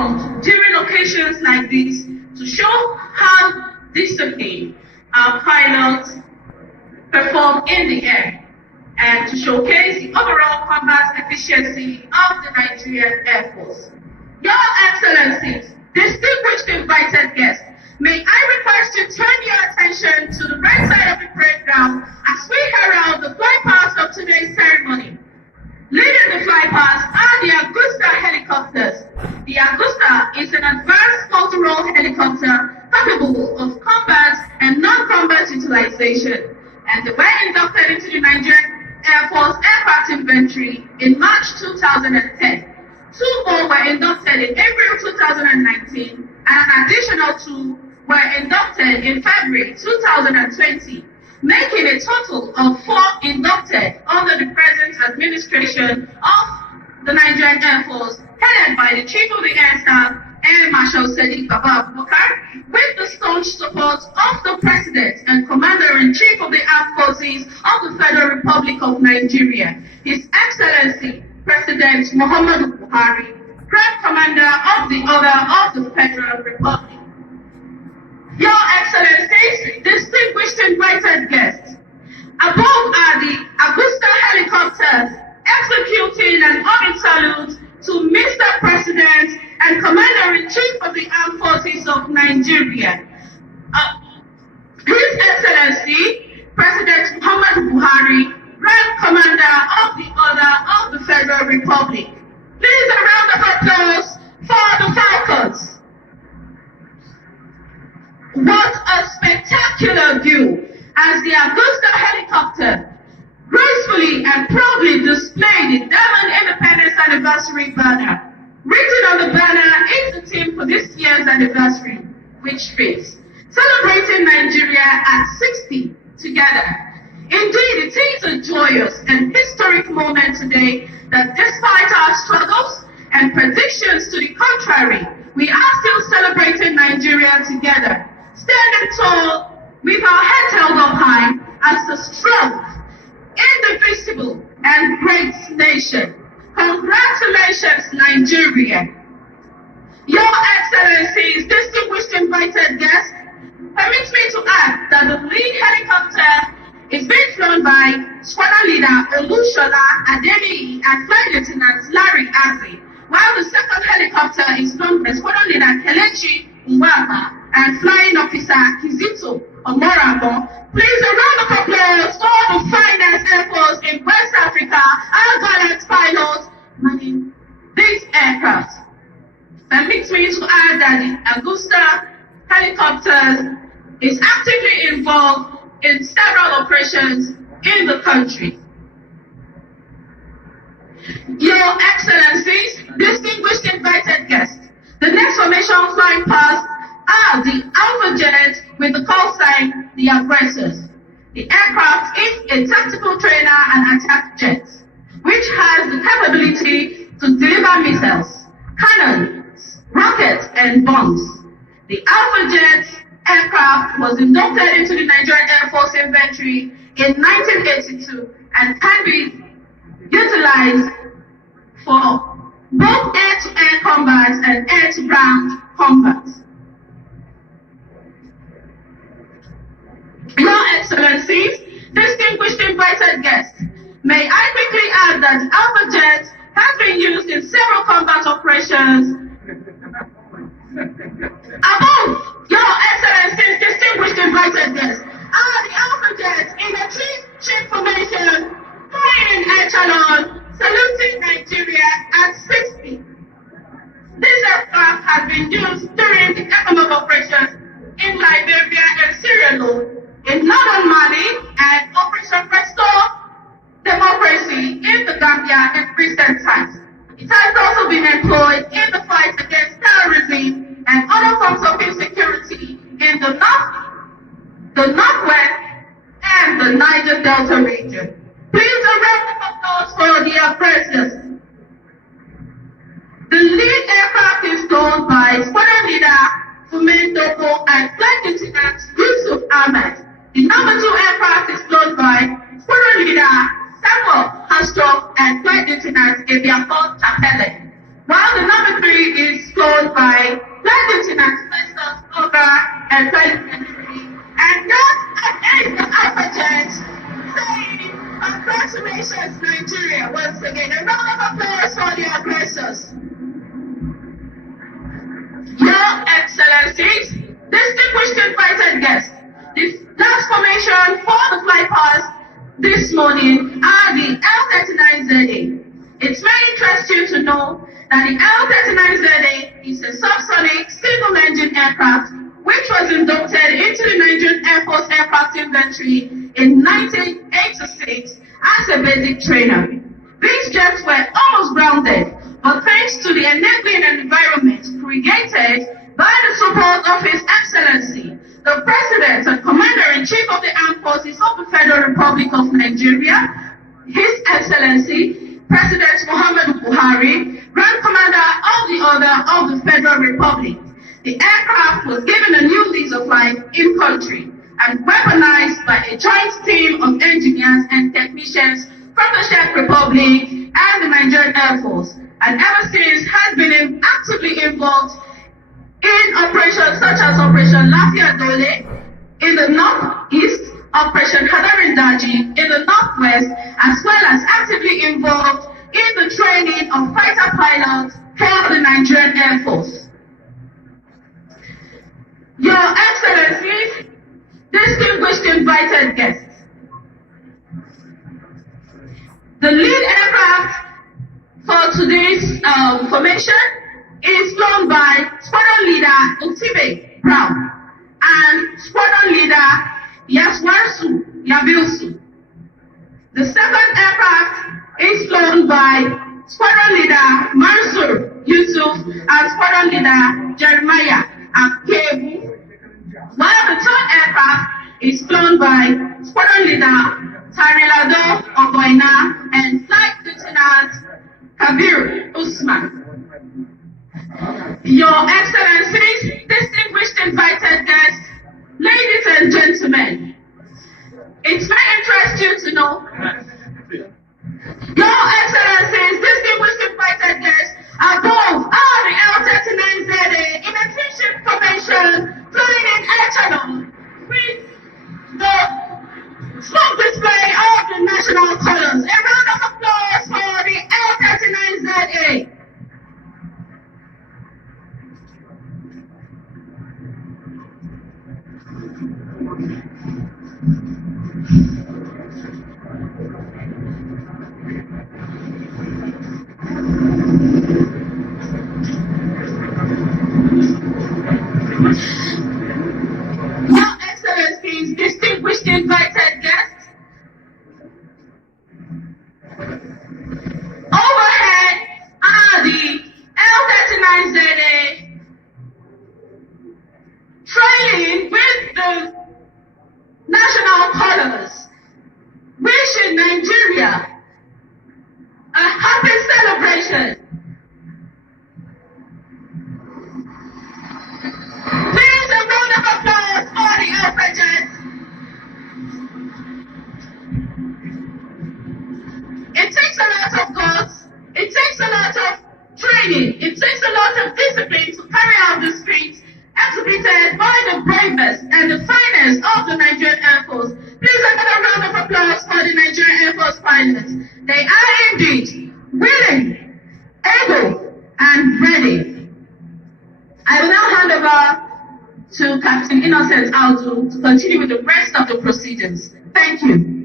formed during occasions like this to show how disciplined our pilots perform in the air and to showcase the overall combat efficiency of the Nigerian Air Force. Your Excellencies, distinguished invited guests, may I request you turn your attention to the right side of the parade ground as we herald the flypast of today's ceremony. Leading the flypast are the Augusta helicopters. The Augusta is an advanced multi-role helicopter capable of combat and non-combat utilization, and they were inducted into the Nigerian Air Force aircraft inventory in March 2010. Two more were inducted in April 2019, and an additional two were inducted in February 2020, making a total of 4 inducted under the present administration of the Nigerian Air Force, headed by the Chief of the Air Staff, Air Marshal Sadiq Baba Abubakar, with the staunch support of the President and Commander-in-Chief of the Armed Forces of the Federal Republic of Nigeria, His Excellency President Muhammadu Buhari, Grand Commander of the Order of the Federal Republic. Your Excellencies, distinguished invited guests, above are the Augusta helicopters executing an orbit salute to Mr. President and Commander-in-Chief of the Armed Forces of Nigeria. His Excellency, President Muhammadu Buhari, Grand Commander of the Order of the Federal Republic. Please a round of applause for the Falcons. What a spectacular view as the Augusta helicopter gracefully and proudly displayed the Diamond Independence Anniversary banner. Written on the banner is the theme for this year's anniversary, which reads, "Celebrating Nigeria at 60 together." Indeed, it is a joyous and historic moment today that despite our struggles and predictions to the contrary, we are still celebrating Nigeria together, standing tall with our heads held up high as a strong, indivisible, and great nation. Congratulations, Nigeria. Your Excellencies, distinguished invited guests, permit me to add that the lead helicopter is being flown by Squadron Leader Olushola Adeniyi and Flight Lieutenant Larry Agri, while the second helicopter is flown by Squadron Leader Kelechi Nwaba and Flying Officer Kizito Omorabo. Please a round of applause for the finest Air Force in West Africa, our gallant pilots manning these aircraft. Permit me to add that the Augusta helicopters is actively involved in several operations in the country. Your Excellencies, distinguished invited guests, the next formation flying past are the Alpha Jet with the call sign the Aggressors. The aircraft is a tactical trainer and attack jet, which has the capability to deliver missiles, cannons, rockets, and bombs. The Alpha Jet aircraft was inducted into the Nigerian Air Force inventory in 1982 and can be utilized for both air-to-air combat and air-to-ground combat. Your Excellencies, distinguished invited guests, may I quickly add that Alpha Jet has been used in several combat operations. Above, Your Excellencies, distinguished invited guests, are the Alpha Jets in a chief formation, flying in echelon, saluting Nigeria at 60. This aircraft has been used during the economic operations in Liberia and Sierra Leone, in northern Mali, and Operation Restore Democracy in the Gambia in recent times. It has also been employed in the fight against terrorism and other forms of insecurity in the north, the northwest, and the Niger Delta region. Please a round of applause for the Aggressors. The lead aircraft is flown by Squadron Leader Fumen Doko and Flight Lieutenant Yusuf Ahmed. The number 2 aircraft is flown by Squadron Leader Samuel Hastroff and Flight Lieutenant Ebiafo Tapele, while the number 3 is flown by 2023, and that is the Africans saying, congratulations Nigeria once again. A round of applause for the aggressors. Your Excellencies, distinguished invited guests, the last formation for the flight past this morning are the L-39ZA. It's very interesting to know that the L-39ZA is a subsonic single-engine aircraft which was inducted into the Nigerian Airforce aircraft inventory in 1986 as a basic trainer. These jets were almost grounded, but thanks to the enabling environment created by the support of His Excellency, the President and Commander-in-Chief of the Armed Forces of the Federal Republic of Nigeria, His Excellency, President Muhammadu Buhari, Grand Commander of the Order of the Federal Republic. The aircraft was given a new lease of life in country and weaponized by a joint team of engineers and technicians from the Czech Republic and the Nigerian Airforce, and ever since has been actively involved in operations such as Operation Lafia Dole in the northeast, Operation Hadarindaji in the northwest, as well as actively involved in the training of fighter pilots for the Nigerian Air Force. Your Excellencies, distinguished invited guests, the lead aircraft for today's formation is flown by Squadron Leader Utibe Brown and Squadron Leader Yaswarsu Yabilsu. The second aircraft is flown by Squadron Leader Mansur Yusuf and Squadron Leader Jeremiah Akebu, while the third aircraft is flown by Squadron Leader Tarilado Oboina and Flight Lieutenant Kabir Usman. Your Excellencies, distinguished invited guests, ladies and gentlemen, it's very interesting to know, Your Excellencies, distinguished invited guests, above are the L-39ZA in a three-ship formation flying in air channel with the smoke display of the national colors. A round of applause for the L-39ZA. Your Excellencies, distinguished invited guests, overhead are the L-39ZA trailing with the national colors, wishing Nigeria a happy celebration. Please, a round of applause for the Alpha Jets. It takes a lot of guts, it takes a lot of training, it takes a lot of discipline to carry out these feats exhibited by the bravest and the finest of the Nigerian Air Force. Please, another round of applause for the Nigerian Air Force pilots. They are indeed willing, able, and ready. I will now hand over to Captain Innocent Aldu to continue with the rest of the proceedings. Thank you.